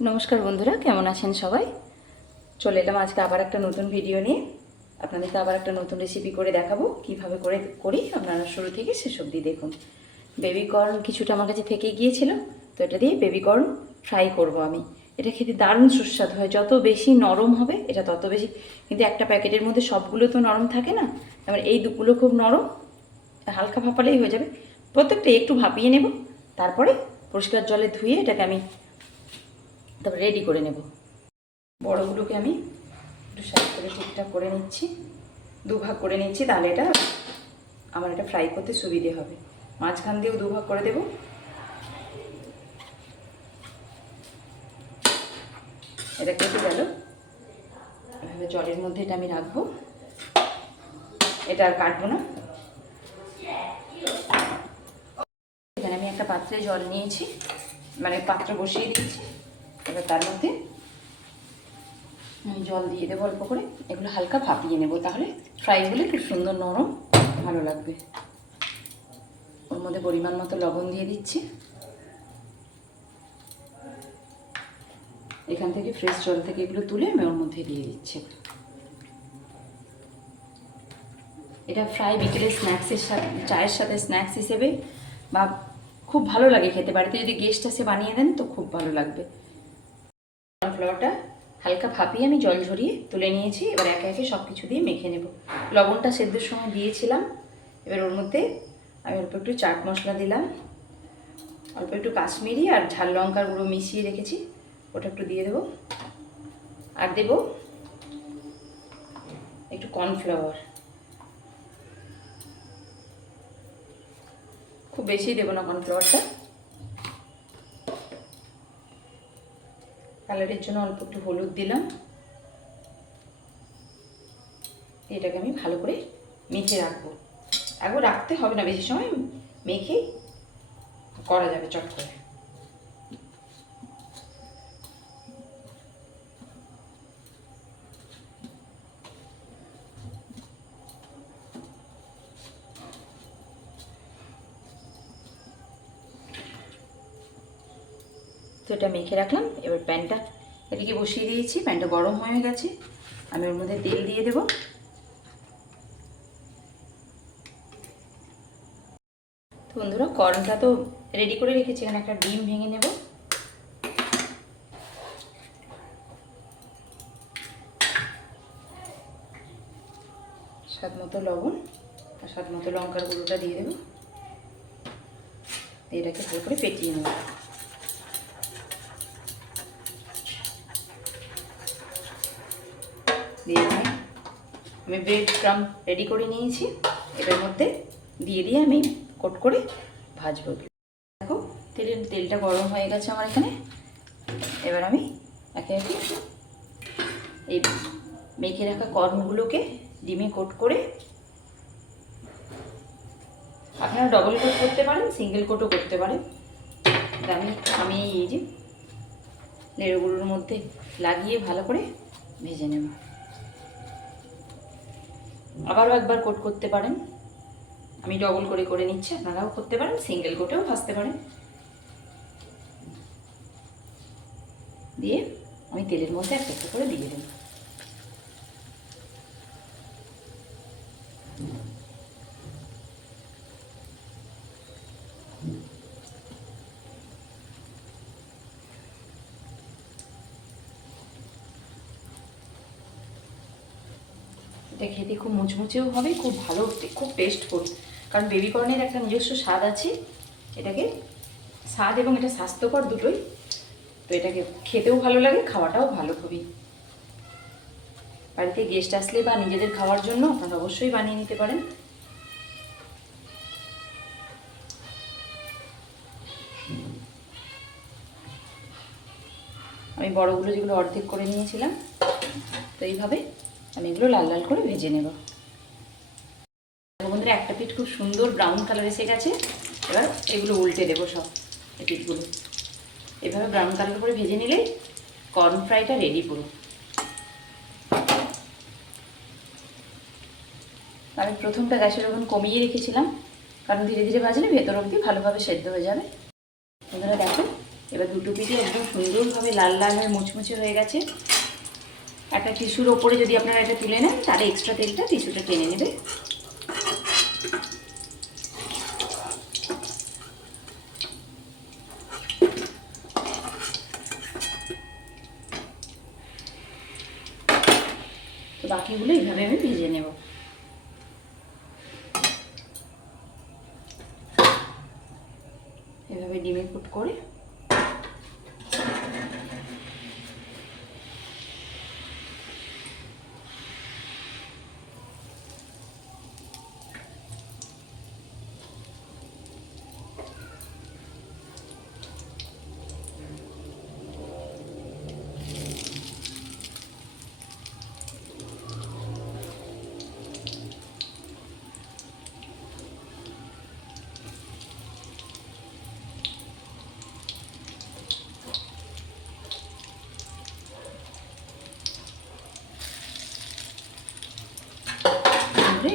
নমস্কার বন্ধুরা, কেমন আছেন সবাই? চলে এলাম আজকে আবার একটা নতুন ভিডিও নিয়ে। আপনাদেরকে আবার একটা নতুন রেসিপি করে দেখাবো। কিভাবে করি আপনারা শুরু থেকে শেষ অবধি দেখুন। বেবি কর্ন কিছুটা আমার কাছে থেকে গিয়েছিল, তো এটা দিয়ে বেবি কর্ন ফ্রাই করব আমি। এটা খেতে দারুণ সুস্বাদু হয়। যত বেশি নরম হবে এটা তত বেশি, কিন্তু একটা প্যাকেটের মধ্যে সবগুলো তো নরম থাকে না। এবার এই দুগুলো খুব নরম, হালকা ভাপালেই হয়ে যাবে। প্রত্যেকটা একটু ভাপিয়ে নেব, তারপরে পরিষ্কার জলে ধুয়ে এটাকে আমি তারপর রেডি করে নেব। বড়গুলোকে আমি একটু সাইড করে ঠিকঠাক করে নিচ্ছি, দুভাগ করে নিচ্ছি, তাহলে এটা আমার এটা ফ্রাই করতে সুবিধে হবে। মাঝখান দিয়েও দুভাগ করে দেব। এটা কেটে গেল, এভাবে জলের মধ্যে এটা আমি রাখবো। এটা আর কাটবো না। এখানে আমি একটা পাত্রে জল নিয়েছি, মানে পাত্র বসিয়ে দিয়েছি। এবার তার মধ্যে আমি জল দিয়ে দেবো অল্প করে। এগুলো হালকা ভাপিয়ে নেব, তাহলে ফ্রাই হলে খুব সুন্দর নরম ভালো লাগবে। ওর মধ্যে পরিমাণ মতো লবণ দিয়ে দিচ্ছি। এখান থেকে ফ্রেশ জল থেকে এগুলো তুলে আমি ওর মধ্যে দিয়ে দিচ্ছি। এটা ফ্রাই বিকেলে স্ন্যাক্সের সাথে, চায়ের সাথে স্ন্যাক্স হিসেবে বা খুব ভালো লাগে খেতে। বাড়িতে যদি গেস্ট আসে বানিয়ে দেন তো খুব ভালো লাগবে। কর্নফ্লাওয়ারটা হালকা ভাপিয়ে আমি জল ঝরিয়ে তুলে নিয়েছি। এবার একে একে সব কিছু দিয়ে মেখে নেব। লবণটা সেদ্ধর সময় দিয়েছিলাম। এবার ওর মধ্যে আমি অল্প একটু চাট মশলা দিলাম, অল্প একটু কাশ্মীরি আর ঝাল লঙ্কার গুঁড়ো মিশিয়ে রেখেছি, ওটা একটু দিয়ে দেবো। আর দেব একটু কর্নফ্লাওয়ার, খুব বেশি দেবো না কর্নফ্লাওয়ারটা। কালারের জন্য অল্প একটু হলুদ দিলাম। এটাকে আমি ভালো করে মেখে রাখবো। একবার রাখতে হবে না বেশি সময়, মেখে করা যাবে চট করে। তো এটা মেখে রাখলাম। এবার প্যানটা এদিকে বসিয়ে দিয়েছি, প্যানটা গরম হয়ে গেছে। আমি ওর মধ্যে তেল দিয়ে দেব। তো বন্ধুরা, কর্নটা তো রেডি করে রেখেছি। এখানে একটা ডিম ভেঙে নেব। স্বাদ মতো লবণ আর স্বাদ মতো লঙ্কার গুঁড়োটা দিয়ে দেবো। এটাকে ভালো করে পেটিয়ে নেব। দিয়ে আমি ব্রেড ক্রাম্ব রেডি করে নিয়েছি। এটার মধ্যে দিয়ে আমি কোট করে ভাজবো। দেখো তেলটা গরম হয়ে গেছে আমার এখানে। এবার আমি একে একে এই মেখে রাখা কর্নগুলোকে ডিমে কোট করে, আপনারা ডবল কোট করতে পারেন, সিঙ্গেল কোটও করতে পারেন। আমি এই যে নেড়োগুলোর মধ্যে লাগিয়ে ভালো করে ভেজে নেব। আবারও একবার কোট করতে পারেন। আমি ডবল করে নিচ্ছি, আপনারাও করতে পারেন, সিঙ্গেল কোটেও ভাজতে পারেন। দিয়ে আমি তেলের মধ্যে একটা একটা করে দিয়ে দেব। এটা খেতে খুব মুচমুচেও হবে, খুব ভালো, খুব টেস্টফুল। কারণ বেবি কর্নের একটা নিজস্ব স্বাদ আছে। এটাকে স্বাদ এবং এটা স্বাস্থ্যকর দুটোই। তো এটাকে খেতেও ভালো লাগে, খাওয়াটাও ভালো খুবই। বাড়িতে গেস্ট আসলে বা নিজেদের খাওয়ার জন্য আপনারা অবশ্যই বানিয়ে নিতে পারেন। আমি বড়গুলো যেগুলো অর্ধেক করে নিয়েছিলাম, তো এইভাবে আমি এগুলো লাল লাল করে ভেজে নেব। বন্ধুরা, একটা পিঠ খুব সুন্দর ব্রাউন কালার এসে গেছে। এবার এগুলো উল্টে দেবো সব পিঠগুলো। এভাবে ব্রাউন কালার করে ভেজে নিলেই কর্ন ফ্রাইটা রেডি পুরো। আমি প্রথমটা গ্যাসের ওভেন কমিয়ে রেখেছিলাম, কারণ ধীরে ধীরে ভাজলে ভেতর অবধি ভালোভাবে সেদ্ধ হয়ে যাবে। বন্ধুরা দেখো, এবার দুটো পিঠে একদম সুন্দরভাবে লাল লাল হয়ে মুচমুচে হয়ে গেছে। একটা টিস্যুর ওপরে যদি আপনারা এটা তুলে নেন তাহলে এক্সট্রা তেলটা টিস্যুটা টেনে নেবে। তো বাকিগুলো এইভাবে আমি ভেজে নেব। এভাবে ডিমে কুট করে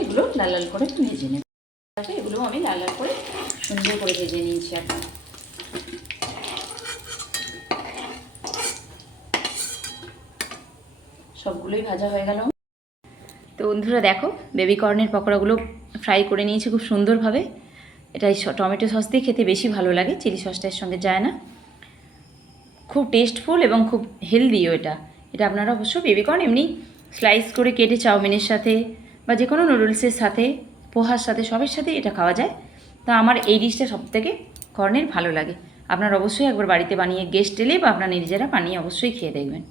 এগুলো লাল লাল করে ভেজে নেব। এগুলো আমি লাল লাল করে সুন্দর করে ভেজে নিয়েছি এখন। সবগুলোই ভাজা হয়ে গেল। তো বন্ধুরা দেখো, বেবি কর্নের পকোড়াগুলো ফ্রাই করে নিয়েছি খুব সুন্দরভাবে। এটা টমেটো সস দিয়ে খেতে বেশি ভালো লাগে, চিলি সসটার সঙ্গে যায় না। খুব টেস্টফুল এবং খুব হেলদিও এটা। এটা আপনারা অবশ্য বেবি কর্ন এমনি স্লাইস করে কেটে চাউমিনের সাথে বা যে কোনো নুডলসের সাথে, পোহার সাথে, সবের সাথে এটা খাওয়া যায়। তা আমার এই ডিশটা সবথেকে কর্নের ভালো লাগে। আপনারা অবশ্যই একবার বাড়িতে বানিয়ে গেস্ট এলে বা আপনারা নিজেরা বানিয়ে অবশ্যই খেয়ে দেখবেন।